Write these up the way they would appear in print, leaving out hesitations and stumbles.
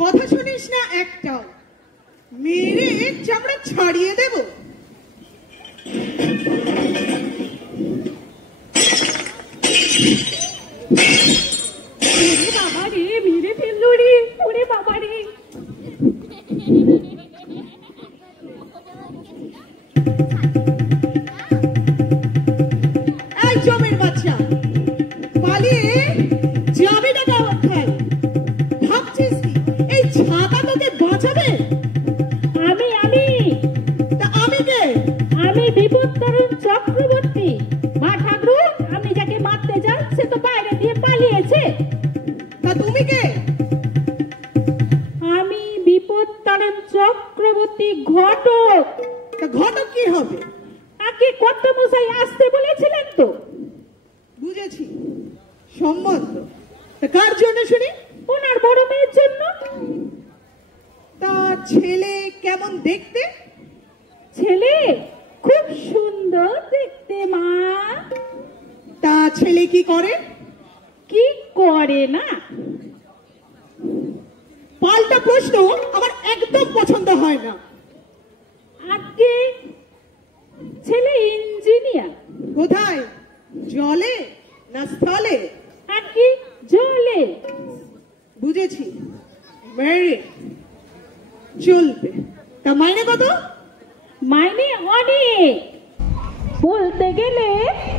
কথা শুনিস না একটাও, মেরে চামড়া ছাড়িয়ে দেব। বাবা রে, মেরে ফেললো রে, ওরে বাবা রে। এই জমের বাচ্চা, পালিয়ে যাবি না কোথায়? ভাবছিস কি এই ছাতা তোকে বাঁচাবে? আমি কে? আমি বিপত্তারণ চক্রবর্তী। মা ঠাকুর, আমি যাকে মারতে যান সে তো বাইরে দিয়ে পালিয়েছে। তা তুমি কে? আমি বিপত্তারণ চক্রবর্তী ঘটক। তা ঘটক কি হবে? আগে কত মশাই আসতে বলেছিলেন তো। বুঝেছি, সম্বন্ধ। তা কার জন্য শুনি? ওনার বড় মেয়ের জন্য। তা ছেলে কেমন দেখতে? ছেলে খুব সুন্দর দেখতে মা। তা ছেলে কি করে? কি করে না? পাল্টা প্রশ্ন আমার একদম পছন্দ হয় না। আগে ছেলে ইঞ্জিনিয়ার। কোথায়? জলে না স্থলে? আগে জলে। বুঝেছি, মেরে চলবে। তা মাইনে কত? মাইনে অনেক, বলতে গেলে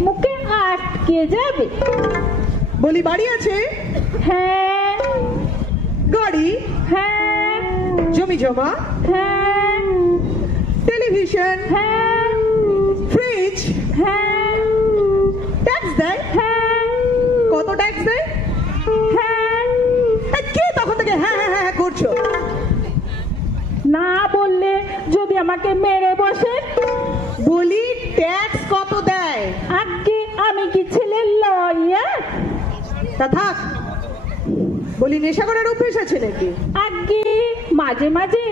মুখে আটকে যাবে। বলি বাড়ি আছে? হ্যাঁ। গাড়ি? হ্যাঁ। জমি জমা? হ্যাঁ। টেলিভিশন? হ্যাঁ। ফ্রিজ? হ্যাঁ। ট্যাক্স দেয়? হ্যাঁ। কত ট্যাক্স দেয়? হ্যাঁ। কে তখন থেকে হ্যাঁ হ্যাঁ হ্যাঁ করছো? না বললে যদি আমাকে মেরে বসে। বলি ট্যাক্স কত দেয়? আগে আমি কি ছেলে লয়ার? তা থাক। বলি নেশা করার অভ্যেস আছে নাকি? আগে মাঝে মাঝে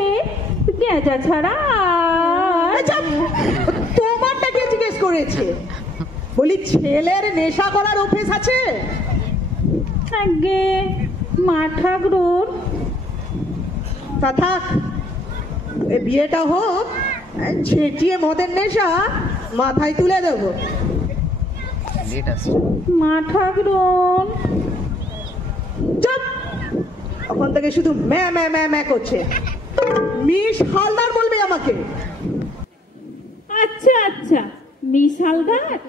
গেঁজা ছাড়া। তোমারটা কে জিজ্ঞেস করেছে? বলি ছেলের নেশা করার অভ্যেস আছে? আগে মা ঠাকুর। তা থাক, এ বিয়েটা হোক, ছেটিয়ে মদের নেশা মাথায় তুলে দেবো। মা ঠাকুর। চুপ! ওখান থেকে শুধু ম্যা ম্যা ম্যা ম্যা করছে। মিস হালদার বলবে আমাকে। আচ্ছা আচ্ছা, মিস হালদার।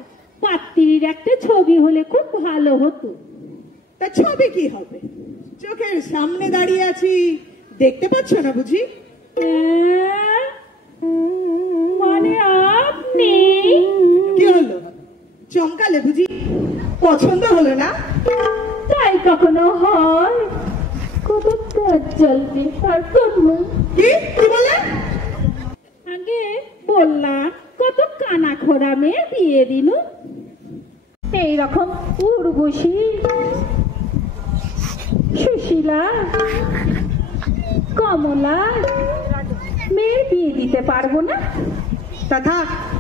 পাত্রীর একটা ছবি হলে খুব ভালো হতো। তা ছবি কি হবে? চোখের সামনে দাঁড়িয়ে আছি, দেখতে পাচ্ছ না বুঝি? মানে আপনি? কি হলো, চমকালে বুঝি? পছন্দ হলো না? তাই কখনো হয়? কত চলবে আর করবো। কি বলে? আগে বললাম কত কানা খোড়া মেয়ে বিয়ে দিনু। এইরকম উর্বশী, সুশীলা, কমলা মেয়ের বিয়ে দিতে পারবো না?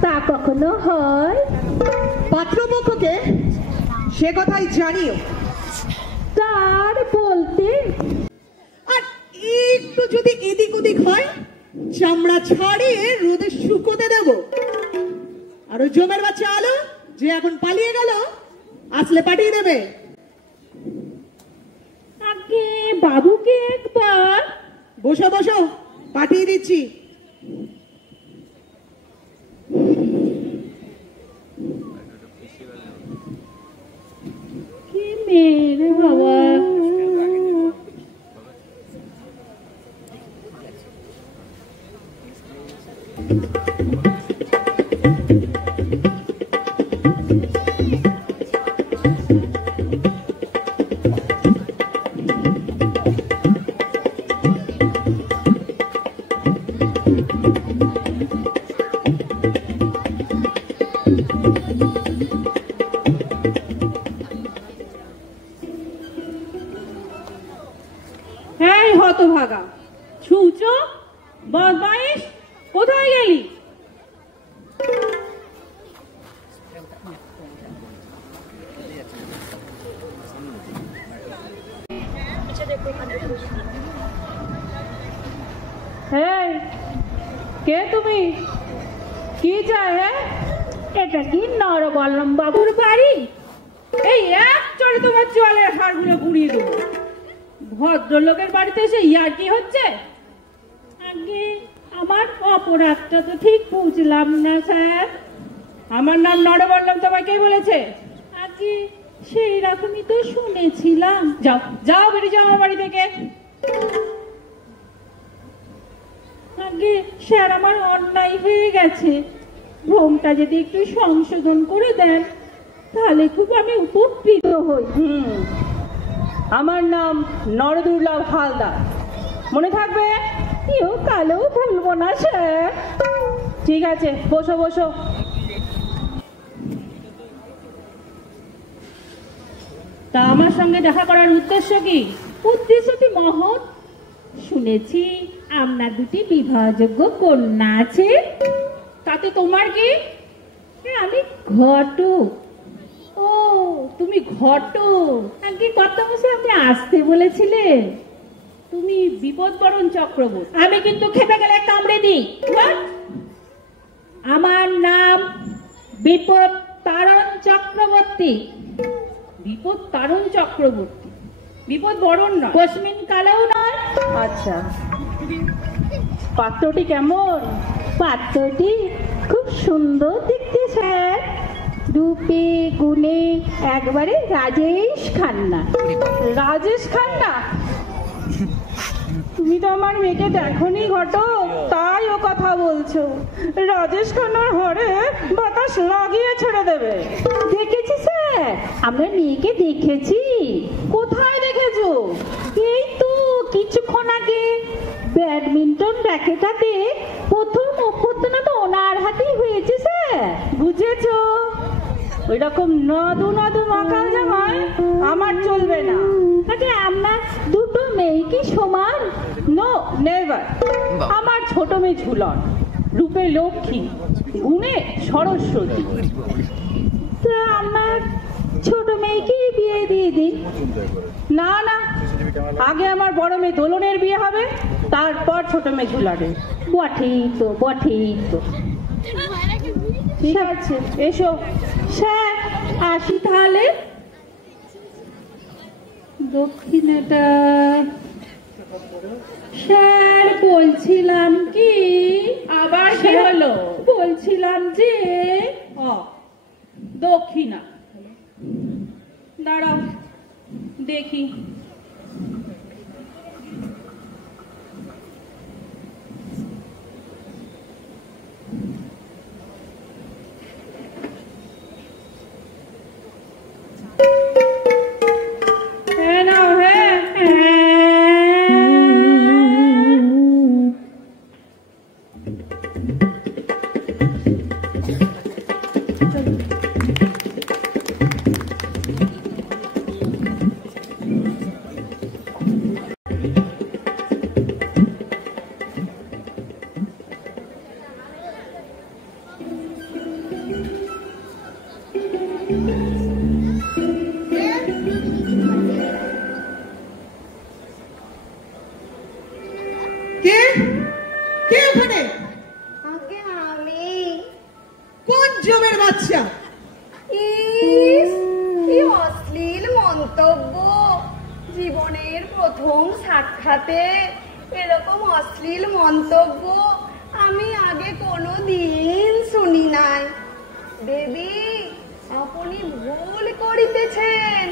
তা কখনো হয়? পাত্রপক্ষকে সে কথাই জানিও। তার বলতে আর একটু যদি এদিক ওদিক হয়, চামড়া ছাড়িয়ে রোদে শুকোতে দেব। আর ওই জমের বাচ্চা আলো যে এখন পালিয়ে গেল, আসলে পাঠিয়ে দেবে। আগে বাবুকে একবার। বসো বসো, পাঠিয়ে দিচ্ছি। কি মেয়ে রে বাবা! এই হতভাগা, ছুঁচো, বদমাইশ, কোথায় গেলি? কে তুমি? কি চাই? এটা কি নরবল্লম বাবুর বাড়ি? এই এক চলে তোমার জলের হাড়গুলো গুঁড়িয়ে দেবো। ভদ্রলোকের বাড়িতে এসে ইয়ার কি হচ্ছে? আগে আমার অপরাধটা তো ঠিক বুঝলাম না স্যার। আমার নাম নরবল্লম, তোমায় কে বলেছে? আগে সেই রকমই তো শুনেছিলাম। যাও যাও, বেরিয়ে যাও আমার বাড়ি থেকে। আগে স্যার, আমার অন্যায় হয়ে গেছে, ভ্রমটা যদি একটু সংশোধন করে দেন তাহলে খুব আমি উপকৃত হই। আমার নাম নরদুর্লভ হালদার, মনে থাকবে? কেউ কালেও ভুলবো না স্যার। ঠিক আছে, বসো বসো। তা আমার সঙ্গে দেখা করার উদ্দেশ্য কি? উদ্দেশ্যটি মহৎ। শুনেছি আপনার দুটি বিবাহযোগ্য কন্যা আছে। তাতে তোমার কি? আমি ঘটক। ও, তুমি ঘটক। আগে কর্তামশাই আপনি আসতে বলেছিলেন। তুমি বিপদবরণ চক্রবর্তী। আমি কিন্তু খেপে গেলে কামড়ে দিই। আমার নাম বিপদ তারণ চক্রবর্তী। বিপদ তারণ চক্রবর্তী, বিপদ বরণ নয়, কসমিন কালেও নয়। আচ্ছা, পাত্রটি কেমন? পাত্রটি খুব সুন্দর দেখতে স্যার, রূপে গুণে একবারে রাজেশ খান্না। রাজেশ খান্না? তুমি তো আমার মেয়েকে দেখোনি ঘটক, তাই ও কথা বলছো। রাজেশ খান্নার ঘরে বাতাস লাগিয়ে ছেড়ে দেবে। দেখেছি স্যার, আমরা মেয়েকে দেখেছি। কোথায় দেখেছো? এই তো কিছুক্ষণ আগে ব্যাডমিন্টন র্যাকেটাতে প্রথম অভ্যর্থনা তো ওনার হাতেই হয়েছে স্যার। বুঝেছো? ওই রকম নদু নদু মাকাল জামাই আমার চলবে না। আগে আপনার দুটো মেয়ে কি সমান? No, never. আমার ছোট মেয়ে ঝুলন, রূপে লক্ষ্মী, গুণে সরস্বতী। তা আমার ছোট মেয়েকে বিয়ে দিয়ে দিন। না না, আগে আমার বড় মেয়ে দোলনের বিয়ে হবে, তারপর ছোট মেয়ে ঝুলনের। বটেই তো, বটেই তো। ঠিক আছে, এসো। স্যার, আসি তাহলে। দক্ষিণাটা স্যার, বলছিলাম কি? আবার কি হলো? বলছিলাম যে দক্ষিণা, দাঁড়াও দেখি। সাক্ষাতে এরকম অশ্লীল মন্তব্য আমি আগে কোনোদিন শুনি নাই। দেবী, আপনি ভুল করিতেছেন,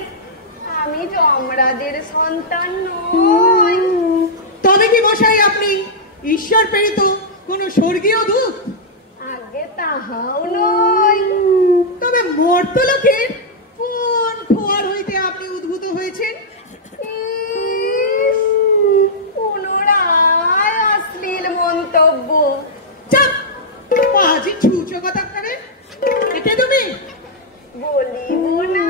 আমি যমরাজের সন্তান নই। তবে কি মশাই আপনি ঈশ্বর প্রেরিত কোন স্বর্গীয় দূত? আগে তাহাও নই। তবে মর্তলোকের কোন খোয়ার হইতে আপনি উদ্ভূত হয়েছেন? ইস, পুনরায় অশ্লীল মন্তব্য। চাপ! পাজি ছুঁচো কথা করে। একে তুমি বলিব না।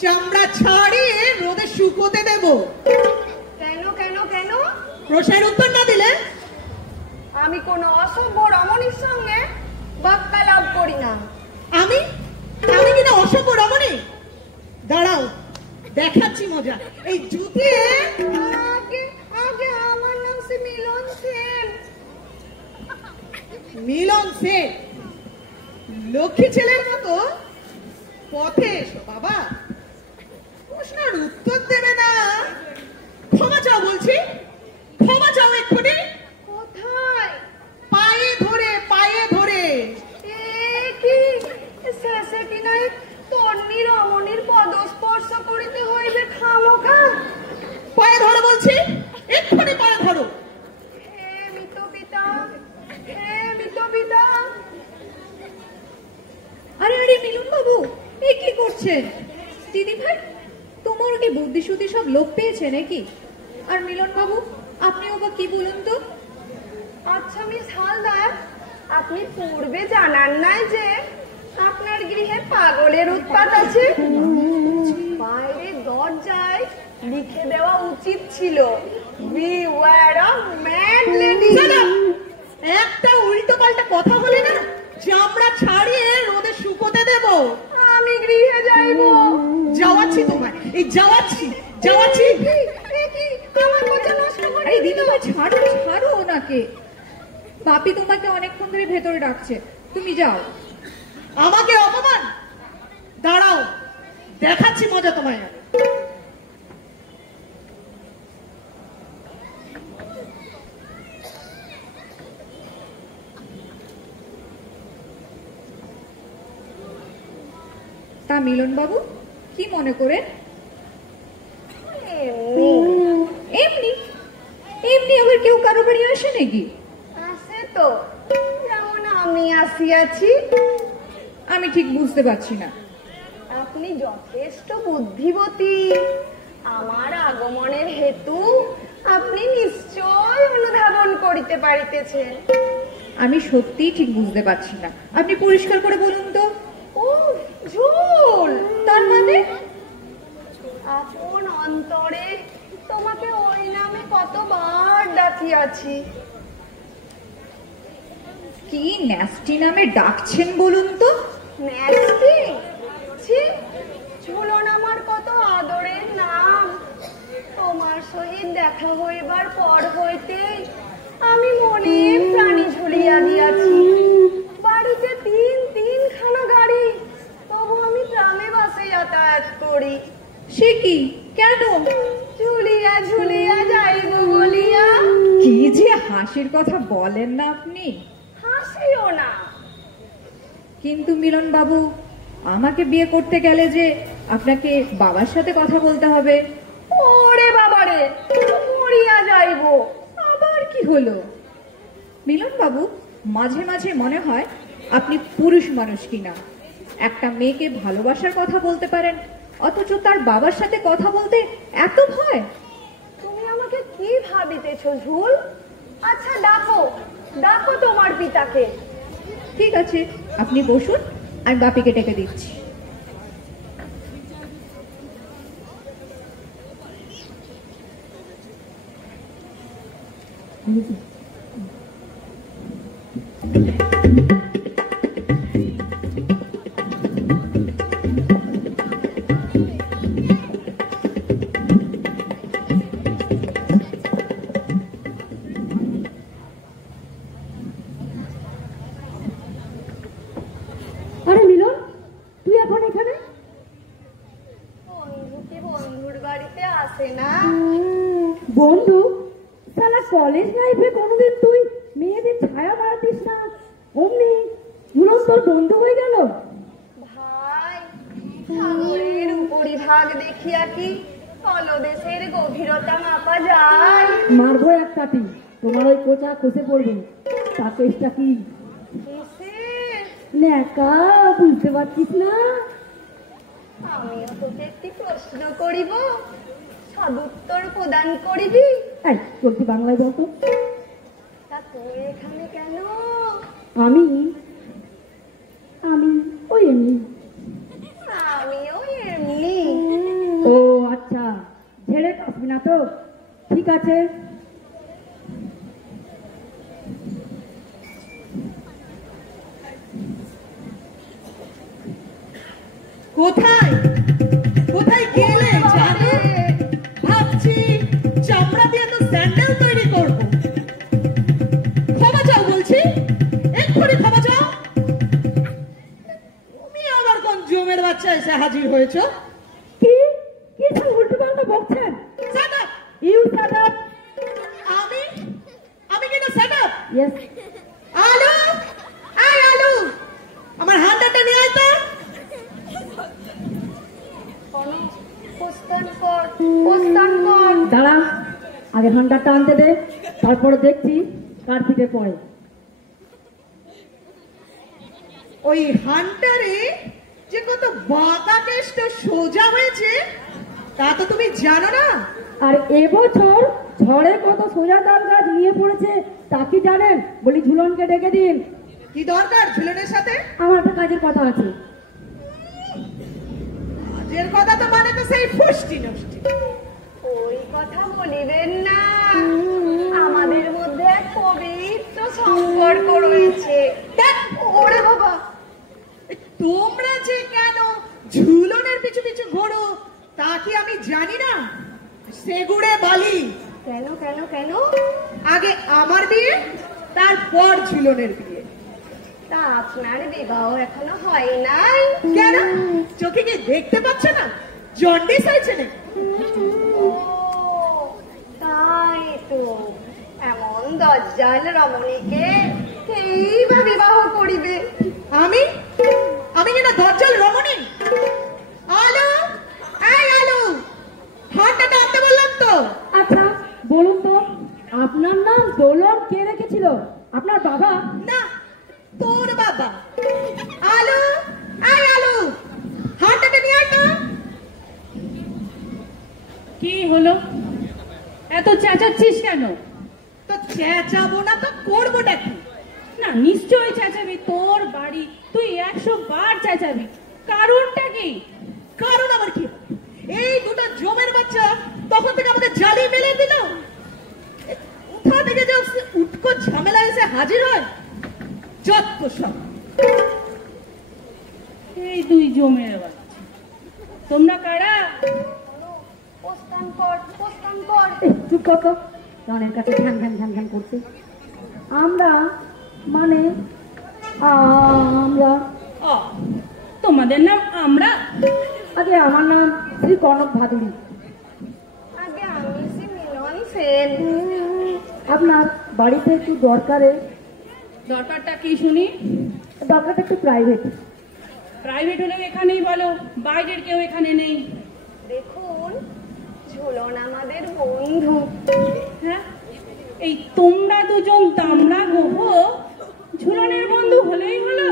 চামড়া ছাড়িয়ে রোদে শুকোতে দেব। কেন কেন কেন? প্রশ্নের উত্তর না দিলে আমি কোন অসভ্য রমণীর সঙ্গে বাক্যালাপ করি না। আমি আমি কিনা অসভ্য রমণী? দাঁড়াও, দেখাচ্ছি মজা। এই জুতিয়ে আগে আগে আমার নাম সে মিলন সেন। মিলন সেন? লক্ষ্মী ছেলের মতো পথে এসো বাবা। প্রশ্নের উত্তর দেবে না? ক্ষমা চাও বলছি, ক্ষমা চাও এক্ষুনি। কোথায়? পায়ে ধরে, পায়ে ধরে। এ কি শেষে কি নাই তন্নি রমণীর পদস্পর্শ করিতে হইবে খামোখা? পায়ে ধরো বলছি, এক্ষুনি পায়ে ধরো। হে মৃত পিতা, হে মৃত পিতা। আরে আরে মিলন বাবু, এ কি করছেন? দিদি ভাই, তোমার কি বুদ্ধি শুদ্ধি সব লোপ পেয়েছে নাকি? আর মিলন বাবু, আপনিও বা কি বলুন তো? আচ্ছা মিস হালদার, আপনি পূর্বে জানান নাই যে আপনার গৃহে পাগলের উৎপাত আছে? বাইরে দরজায় লিখে দেওয়া উচিত ছিল, বিওয়্যার অফ ম্যাড লেডি। একটা উল্টো পাল্টা কথা বলে না, চামড়া ছাড়িয়ে রোদে শুকোতে দেব। আমি গৃহে যাইব। যাওয়াচ্ছি তোমায়, এই যাওয়াচ্ছি যাওয়াচ্ছি। এ কি আমার কথা নষ্ট করে আরে দিল? দিদি ভাই, ছাড়ো ছাড়ো ওনাকে। পাপি তোমাকে অনেকক্ষণ ধরে ভেতরে ডাকছে, তুমি যাও। আমাকে অপমান? দাঁড়াও, দেখাচ্ছি মজা তোমায় আমি। তা মিলন বাবু, কি মনে করে? এমনি এমনি আবার কেউ কারো বাড়ি আসে নাকি? আসে তো, যেমন আমি আসিয়াছি। আমি ঠিক বুঝতে পারছি না। আপনি যথেষ্ট বুদ্ধিবতী। আমার আগমনের হেতু আপনি নিশ্চয় অনুধাবন করিতে পারিতেছেন। আমি সত্যিই ঠিক বুঝতে পারছি না, আপনি পরিষ্কার করে বলুন তো। ও ঝুল, তার মানে? আপন অন্তরে তোমাকে ওই নামে কতবার ডাকিয়াছি। কি ন্যাস্টি নামে ডাকছেন বলুন তো? ন্যাস্টি? ছি, ঝুলন আমার কত আদরের নাম। তোমার সহিত দেখা হইবার পর হইতে আমি মনে প্রাণী ঝুলিয়া গিয়াছি। বাড়িতে তিনখানা গাড়ি, তবু আমি ট্রামে বাসে যাতায়াত করি। সে কি, কেন? ঝুলিয়া ঝুলিয়া যাইব বলিয়া। কি যে হাসির কথা বলেন না আপনি। হাসিও না। কিন্তু মিলন বাবু, আমাকে বিয়ে করতে গেলে যে আপনাকে বাবার সাথে কথা বলতে হবে। ওরে বাবারে, মরিয়া যাইব। আবার কি হলো? মিলন বাবু, মাঝে মাঝে মনে হয় আপনি পুরুষ মানুষ কিনা। একটা মেয়েকে ভালোবাসার কথা বলতে পারেন, অথচ তার বাবার সাথে কথা বলতে এত ভয়। তুমি আমাকে কি ভাবিতেছ ঝুল? আচ্ছা ডাকো, ডাকো তোমার পিতাকে। ঠিক আছে, আপনি বসুন, আমি বাপিকে ডেকে দিচ্ছি। আরে মিলন, তুই এখন এখানে? বন্ধু কি বন্ধুর বাড়িতে আসে না? বন্ধু, সালা কলেজ লাইফে কোনোদিন তুই মেয়েদের ছায়া মারাতিস না, অমনি ঝুলন তোর বন্ধু হয়ে গেল। ভাই, সাগরের উপরিভাগ দেখিয়া কি তলদেশের গভীরতা মাপা যায়? মারবো এক কাটি, তোমার ওই কোচা খসে পড়বে। তা কেসটা কি? কিসের? ন্যাকা, বুঝতে পারছিস না? আমিও তোকে একটি প্রশ্ন করিব, সদুত্তর প্রদান করিবি? এই চলতি বাংলায় বলতো। তা তুই এখানে কেন? আমি আমি ওই এমনি। আমিও এমনি। ও আচ্ছা, ঝেড়ে কাশবি না তো? ঠিক আছে। কোথায় কোথায় গেলে জানো? ভাবছি চামড়া দিয়ে তো স্যান্ডেল তৈরি করবো। ক্ষমা চাও বলছি, এক্ষুনি ক্ষমা চাও। তুমি আবার কোন জমের বাচ্চা এসে হাজির হয়েছো? কি কি সব উল্টো পাল্টা বকছেন? Shut up! You shut up. আমি আমি কিন্তু shut up! ইয়েস। আলু, আয় আলু, আমার হান্ডারটা নিয়ে আয় তো। প্রস্থান কর, প্রস্থান কর। দাঁড়া, আগে হান্ডারটা আনতে দে, তারপরে দেখছি কার পিঠে পড়ে। ওই হান্টারে যে কত বাঁকা কেষ্ট সোজা হয়েছে তা তো তুমি জানো না? আর এবছর ঝড়ে কত সোজা তাল গাছ নিয়ে পড়েছে তা কি জানেন? বলি ঝুলনকে ডেকে দিন, কি দরকার ঝুলনের সাথে? আমার একটা কাজের কথা আছে। কাজের কথা তো মানে তো সেই ফুষ্টি নষ্টি। ওই কথা বলিবেন না, আমাদের মধ্যে এক পবিত্র সম্পর্ক রয়েছে। দেখ, ওরে বাবা, তোমরা যে কেন ঝুলনের পিছু পিছু ঘোরো তা কি আমি জানি না? সেগুড়ে বালি। কেন কেন কেন? আগে আমার বিয়ে, তারপর ঝুলনের বিয়ে। তা আপনার বিবাহ এখনো হয় নাই? কেন, চোখে কি দেখতে পাচ্ছ না জন্ডিস হয়েছে নাকি? ও তাই তো, এমন দজ্জাল রমণীকে কেই বা বিবাহ করিবে? আমি আমি কিনা দরজাল রমণী? আলো, এই আলো, হাতটা আনতে বললাম তো। আচ্ছা বলুন তো, আপনার নাম দোলন কে রেখেছিল? আপনার বাবা? না, তোর বাবা। আলো, এই আলো, হাতটা নিয়ে আয় তো। কি হলো, এত চেঁচাচ্ছিস কেন? তো চেঁচাবো না তো করবোটা কি? না নিশ্চয়ই চেঁচাবি, তোর বাড়ি, তুই 100 বার চেঁচাবি। কারণটা কি? কারণ আবার কি? এই দুটো জমের বাচ্চা তখন থেকে আমাদের জালি মেলে দিল। কোথা থেকে যে উটকো ঝামেলা এসে হাজির হয়, যত সব। এই দুই জমের বাচ্চা, তোমরা কারা? প্রস্থান কর, প্রস্থান কর। চুপ কত, কানের কাছে ঘ্যান ঘ্যান ঘ্যান ঘ্যান করছে। আমরা মানে আমরা, তোমাদের নাম আমরা? আগে আমার নাম শ্রী কনক ভাদুরী। আগে আমি সে মিলন সেন। আপনার বাড়িতে একটু দরকারে। দরকারটা কি শুনি? দরকারটা একটু প্রাইভেট। প্রাইভেট হলেও এখানেই বলো, বাইরের কেউ এখানে নেই। দেখুন, ঝুলন আমাদের বন্ধু। হ্যাঁ, এই তোমরা দুজন দামড়া গোহ ঝুলনের বন্ধু হলেই হলো?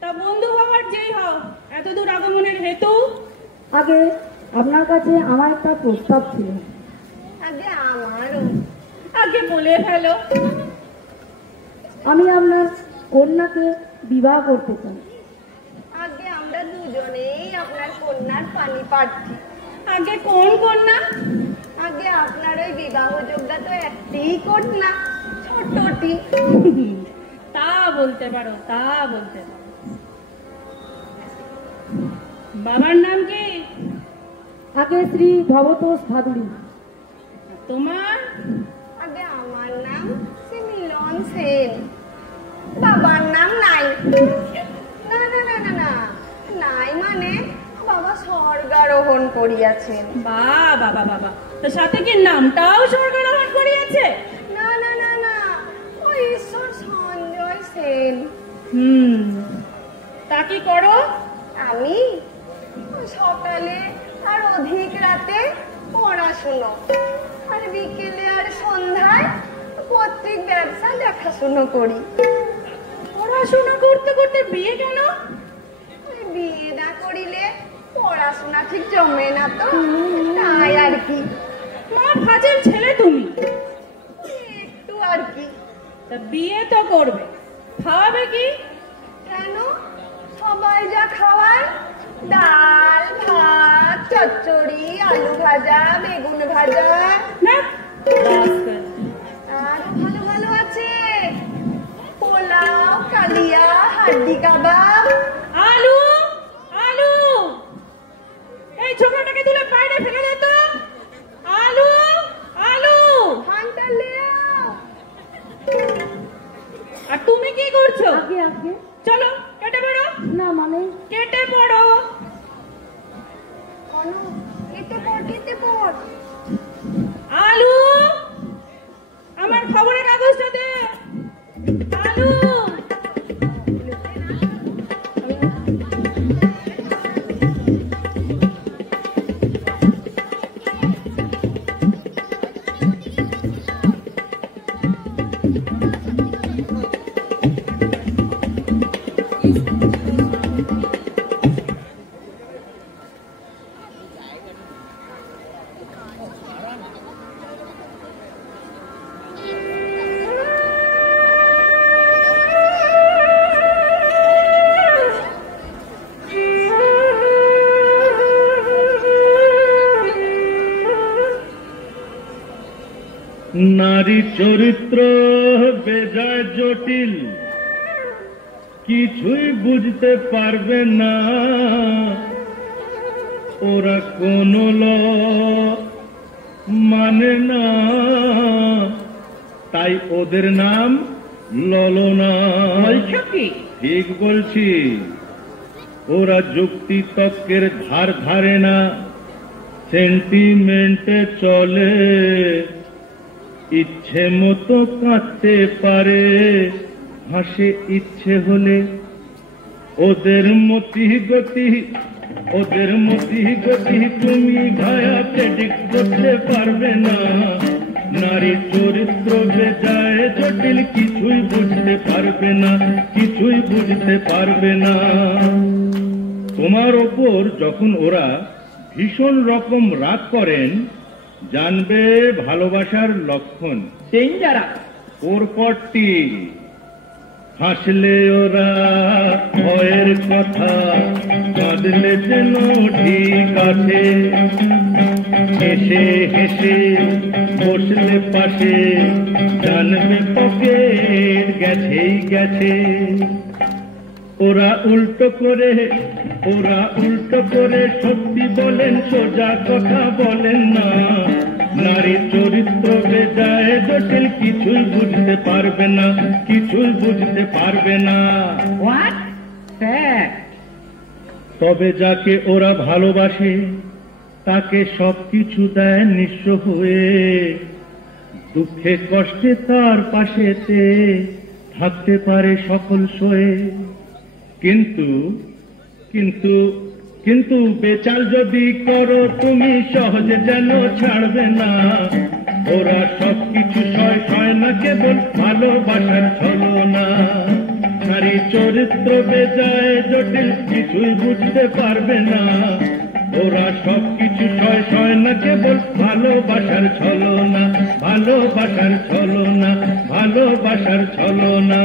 তা বন্ধু হওয়ার যেই হও, এত দূর আগমনের হেতু? আগে আপনার কাছে আমার একটা প্রস্তাব ছিল। আগে আমারও। আগে বলে ফেলো। আমি আপনার কন্যাকে বিবাহ করতে চাই। আগে আমরা দুজনেই আপনার কন্যার পানি প্রার্থী। আগে কোন কন্যা? আগে আপনার ওই বিবাহ যোগ্যা তো একটিই কন্যা, ছোটটি। তা বলতে পারো, তা বলতে পারো। বাবার নাম কি? আগে শ্রী ভবতোষ ভাদুরী। তোমার? আগে আমার নাম শ্রী মিলন সেন। বাবার নাম নাই। না না না না না, নাই মানে বাবা স্বর্গারোহণ স্বর্গারোহণ করিয়াছেন। বাবা বাবা বাবা, তার সাথে কি নামটাও স্বর্গারোহণ করিয়াছে? না না না না, ওই ঈশ্বর সঞ্জয় সেন। তা কি করো? আমি সকালে আর অধিক রাতে পড়াশুনো, আর বিকেলে আর সন্ধ্যায় পত্রিক ব্যবসা দেখাশুনো করি। পড়াশোনা করতে করতে বিয়ে কেন? ওই বিয়ে না করিলে পড়াশোনা ঠিক জমে না তো, তাই আর কি। মা ফাজেল ছেলে তুমি। একটু আর কি। তা বিয়ে তো করবে, খাওয়াবে কি? কেন, সবাই যা খাওয়ায়, ডাল ভাত চচ্চড়ি আলু ভাজা বেগুন ভাজা। না, আর ভালো ভালো আছে, পোলাও কালিয়া হাড্ডি কাবাব। আলু আলু, এই ছোকরাটাকে তুলে বাইরে ফেলে দে তো। আলু আলু। খানটা লেও। আর তুমি কি করছো? আগে আগে চলো কেটে পড়ো। না মানে কেটে পড়ো। অনু, কেটে পড় কেটে পড়। আলু, আমার খবরের কাগজটা দে। আলু। নারী চরিত্র বেজায় জটিল, কিছুই বুঝতে পারবে না ওরা, কোন মানে না, তাই ওদের নাম ললনা। ঠিক বলছি, ওরা যুক্তি তর্কের ধার ধারে না, সেন্টিমেন্টে চলে, ইচ্ছে মতো কাঁদতে পারে, হাসে ইচ্ছে হলে। ওদের মতি গতি তুমি ভায়া প্রেডিক্ট করতে পারবে না। নারী চরিত্র বেজায় জটিল, কিছুই বুঝতে পারবে না, কিছুই বুঝতে পারবে না। তোমার ওপর যখন ওরা ভীষণ রকম রাগ করেন, জানবে ভালোবাসার লক্ষণ। ডেঞ্জারাস। ওর পরটি হাসলে ওরা ভয়ের কথা, কাঁদলে যেন ঠিক আছে, হেসে হেসে বসলে পাশে, জানবে পকেট গেছেই গেছে। ওরা উল্টো করে সত্যি বলেন, সোজা কথা বলেন না। নারী চরিত্র বেজায় জটিল, কিছুই বুঝতে পারবে না, কিছুই বুঝতে পারবে না। তবে যাকে ওরা ভালোবাসে, তাকে সবকিছু দেয় নিঃস্ব হয়ে, দুঃখে কষ্টে তার পাশেতে থাকতে পারে সকল সয়ে। কিন্তু কিন্তু কিন্তু বেচাল যদি করো তুমি, সহজে যেন ছাড়বে না। ওরা সবকিছু সয় না, কেবল ভালোবাসার ছলনা। নারী চরিত্র বেজায় জটিল, কিছুই বুঝতে পারবে না। ওরা সবকিছু সয় না, কেবল ভালোবাসার ছলনা, ভালোবাসার ছলনা, ভালোবাসার ছলনা।